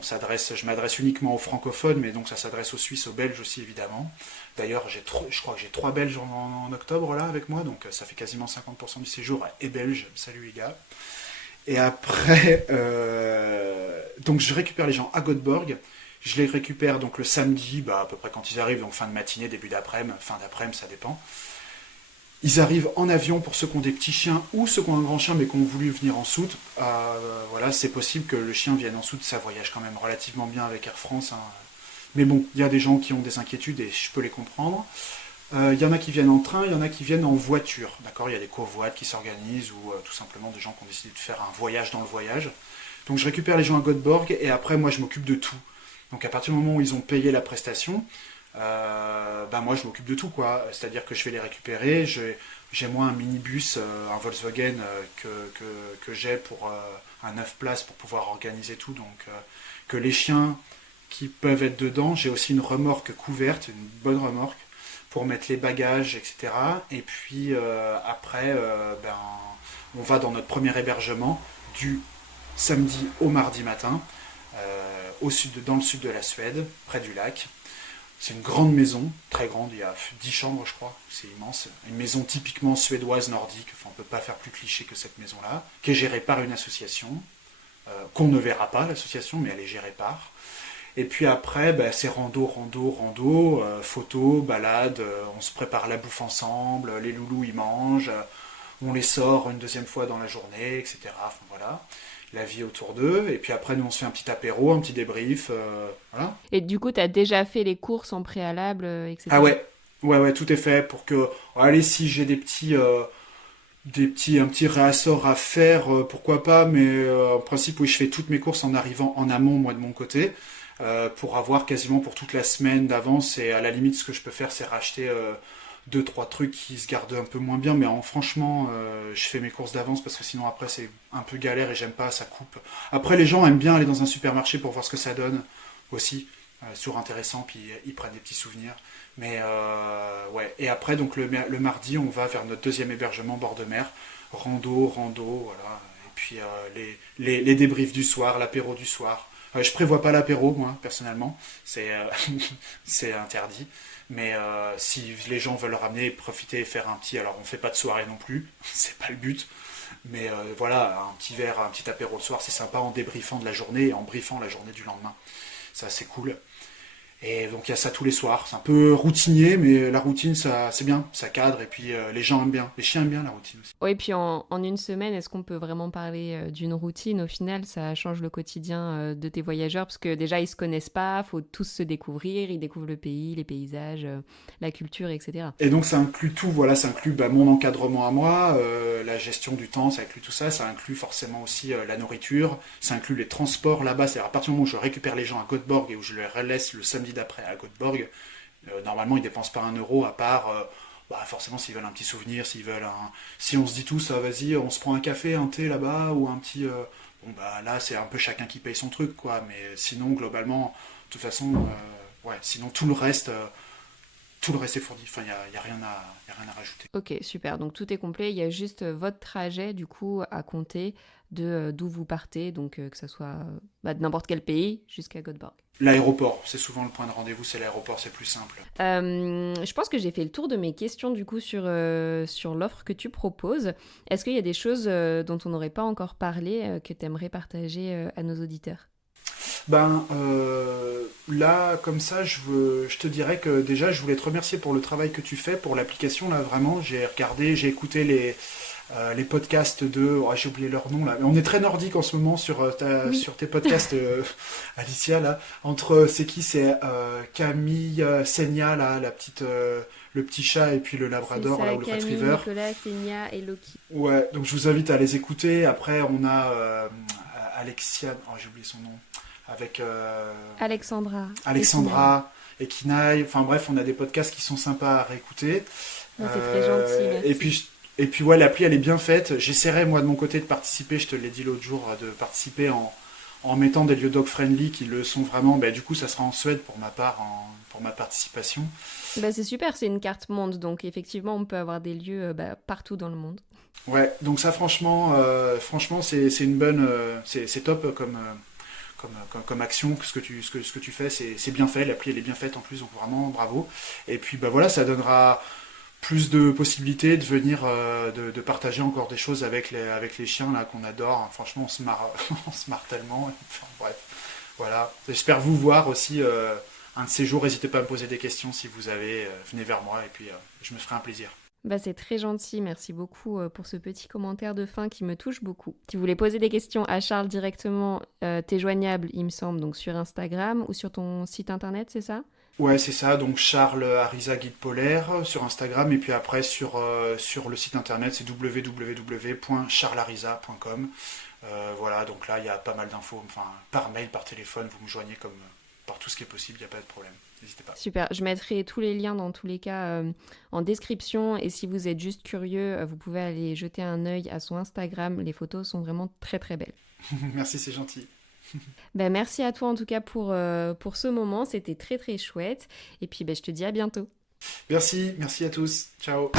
je m'adresse uniquement aux francophones, mais donc ça s'adresse aux Suisses, aux Belges aussi évidemment. D'ailleurs, je crois que j'ai 3 Belges en octobre là avec moi, donc ça fait quasiment 50% du séjour et belge. Salut les gars. Et après, donc je récupère les gens à Göteborg. Je les récupère donc le samedi, bah, à peu près quand ils arrivent, donc fin de matinée, début d'après-midi, fin d'après-midi, ça dépend. Ils arrivent en avion pour ceux qui ont des petits chiens ou ceux qui ont un grand chien mais qui ont voulu venir en soute. Voilà, c'est possible que le chien vienne en soute, ça voyage quand même relativement bien avec Air France, hein. Mais bon, il y a des gens qui ont des inquiétudes et je peux les comprendre. Il y en a qui viennent en train, il y en a qui viennent en voiture. D'accord, il y a des covoites qui s'organisent ou tout simplement des gens qui ont décidé de faire un voyage dans le voyage. Donc je récupère les gens à Göteborg et après moi je m'occupe de tout. Donc à partir du moment où ils ont payé la prestation, bah moi je m'occupe de tout quoi. C'est-à-dire que je vais les récupérer, j'ai moi un minibus, un Volkswagen que j'ai pour un 9 places pour pouvoir organiser tout. Donc que les chiens qui peuvent être dedans, j'ai aussi une remorque couverte, une bonne remorque pour mettre les bagages, etc. Et puis après, ben, on va dans notre premier hébergement du samedi au mardi matin, dans le sud de la Suède, près du lac. C'est une grande maison, très grande, il y a 10 chambres je crois, c'est immense. Une maison typiquement suédoise nordique, enfin, on ne peut pas faire plus cliché que cette maison-là, qui est gérée par une association, qu'on ne verra pas l'association, mais elle est gérée par. Et puis après, bah, c'est rando, photos, balades, on se prépare la bouffe ensemble, les loulous ils mangent, on les sort une deuxième fois dans la journée, etc. Enfin, voilà, la vie autour d'eux. Et puis après, nous on se fait un petit apéro, un petit débrief, voilà. Et du coup, tu as déjà fait les courses en préalable, etc. Ah ouais, tout est fait pour que, allez, si j'ai un petit réassort à faire, pourquoi pas, mais en principe, oui, je fais toutes mes courses en arrivant en amont, moi de mon côté. Pour avoir quasiment pour toute la semaine d'avance, et à la limite ce que je peux faire c'est racheter 2-3 trucs qui se gardent un peu moins bien, mais franchement je fais mes courses d'avance parce que sinon après c'est un peu galère et j'aime pas, ça coupe. Après les gens aiment bien aller dans un supermarché pour voir ce que ça donne aussi, c'est toujours intéressant, puis ils prennent des petits souvenirs, mais ouais. Et après donc le mardi on va vers notre deuxième hébergement bord de mer, rando, voilà. Et puis les débriefs du soir, l'apéro du soir. Je prévois pas l'apéro, moi, personnellement. C'est interdit. Mais si les gens veulent ramener, profiter et faire un petit... Alors, on fait pas de soirée non plus, c'est pas le but. Mais voilà, un petit verre, un petit apéro le soir, c'est sympa en débriefant de la journée et en briefant la journée du lendemain. Ça, c'est cool. Et donc il y a ça tous les soirs. C'est un peu routinier, mais la routine, ça, c'est bien, ça cadre. Et puis les gens aiment bien, les chiens aiment bien la routine aussi. Oui, puis en une semaine, est-ce qu'on peut vraiment parler d'une routine? Au final, ça change le quotidien de tes voyageurs, parce que déjà, ils se connaissent pas, faut tous se découvrir, ils découvrent le pays, les paysages, la culture, etc. Et donc ça inclut tout, voilà, ça inclut mon encadrement à moi, la gestion du temps, ça inclut tout ça, ça inclut forcément aussi la nourriture, ça inclut les transports là-bas. C'est-à-dire à partir du moment où je récupère les gens à Göteborg et où je les relaisse le samedi d'après à Göteborg, normalement ils dépensent pas 1 euro à part forcément s'ils veulent un petit souvenir, si on se dit tous vas-y on se prend un café, un thé là-bas ou un petit là c'est un peu chacun qui paye son truc quoi, mais sinon globalement de toute façon sinon tout le reste est fourni, enfin il y a rien à rajouter. Ok, super, donc tout est complet, il y a juste votre trajet du coup à compter d'où vous partez, donc que ça soit de n'importe quel pays jusqu'à Göteborg. L'aéroport, c'est souvent le point de rendez-vous, c'est l'aéroport, c'est plus simple. Je pense que j'ai fait le tour de mes questions du coup sur l'offre que tu proposes. Est-ce qu'il y a des choses dont on n'aurait pas encore parlé que tu aimerais partager à nos auditeurs? Là, comme ça, je te dirais que déjà, je voulais te remercier pour le travail que tu fais, pour l'application, là, vraiment. J'ai écouté les podcasts j'ai oublié leur nom, là. Mais on est très nordique en ce moment sur tes podcasts, Alicia, là. C'est Camille, Senia, là, le petit chat, et puis le Labrador, là, ou le Camille, Retriever. Nicolas, Senia et Loki. Ouais, donc je vous invite à les écouter. Après, on a Alexia, j'ai oublié son nom. Avec Alexandra et Kinaï. Enfin bref, on a des podcasts qui sont sympas à réécouter. C'est très gentil, merci. Et puis ouais, l'appli elle est bien faite. J'essaierai moi de mon côté de participer, je te l'ai dit l'autre jour, de participer en mettant des lieux dog friendly qui le sont vraiment. Du coup ça sera en Suède pour ma part, pour ma participation. C'est super, c'est une carte monde, donc effectivement on peut avoir des lieux partout dans le monde. Ouais, donc ça franchement c'est une bonne, c'est top comme action, ce que tu fais, c'est bien fait, l'appli elle est bien faite en plus, donc vraiment bravo. Et puis ça donnera plus de possibilités de venir de partager encore des choses avec les chiens là qu'on adore. Franchement on se marre tellement. Enfin, bref, voilà. J'espère vous voir aussi un de ces jours. N'hésitez pas à me poser des questions si vous avez, venez vers moi et puis je me ferai un plaisir. C'est très gentil, merci beaucoup pour ce petit commentaire de fin qui me touche beaucoup. Si vous voulez poser des questions à Charles directement, t'es joignable, il me semble, donc sur Instagram ou sur ton site internet, c'est ça? Ouais, c'est ça, donc Charles Ariza Guide Polaire sur Instagram, et puis après sur le site internet, c'est www.charlesariza.com. Voilà, donc là il y a pas mal d'infos, par mail, par téléphone, vous me joignez comme par tout ce qui est possible, il n'y a pas de problème. N'hésitez pas. Super, je mettrai tous les liens dans tous les cas en description, et si vous êtes juste curieux, vous pouvez aller jeter un œil à son Instagram, les photos sont vraiment très très belles. Merci, c'est gentil. Merci à toi en tout cas pour ce moment, c'était très très chouette, et puis je te dis à bientôt. Merci à tous, ciao.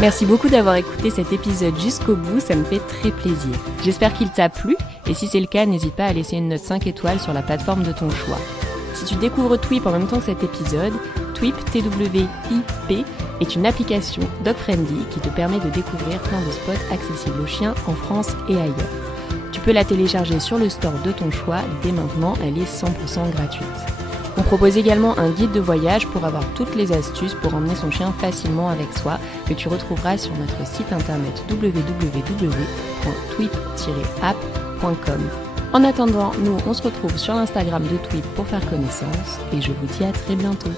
Merci beaucoup d'avoir écouté cet épisode jusqu'au bout, ça me fait très plaisir. J'espère qu'il t'a plu, et si c'est le cas, n'hésite pas à laisser une note 5 étoiles sur la plateforme de ton choix. Si tu découvres Twip en même temps que cet épisode, Twip, T-W-I-P, est une application dog-friendly qui te permet de découvrir plein de spots accessibles aux chiens en France et ailleurs. Tu peux la télécharger sur le store de ton choix, dès maintenant, elle est 100% gratuite. On propose également un guide de voyage pour avoir toutes les astuces pour emmener son chien facilement avec soi, que tu retrouveras sur notre site internet www.twip-app.com. En attendant, nous on se retrouve sur l'Instagram de Twip pour faire connaissance, et je vous dis à très bientôt.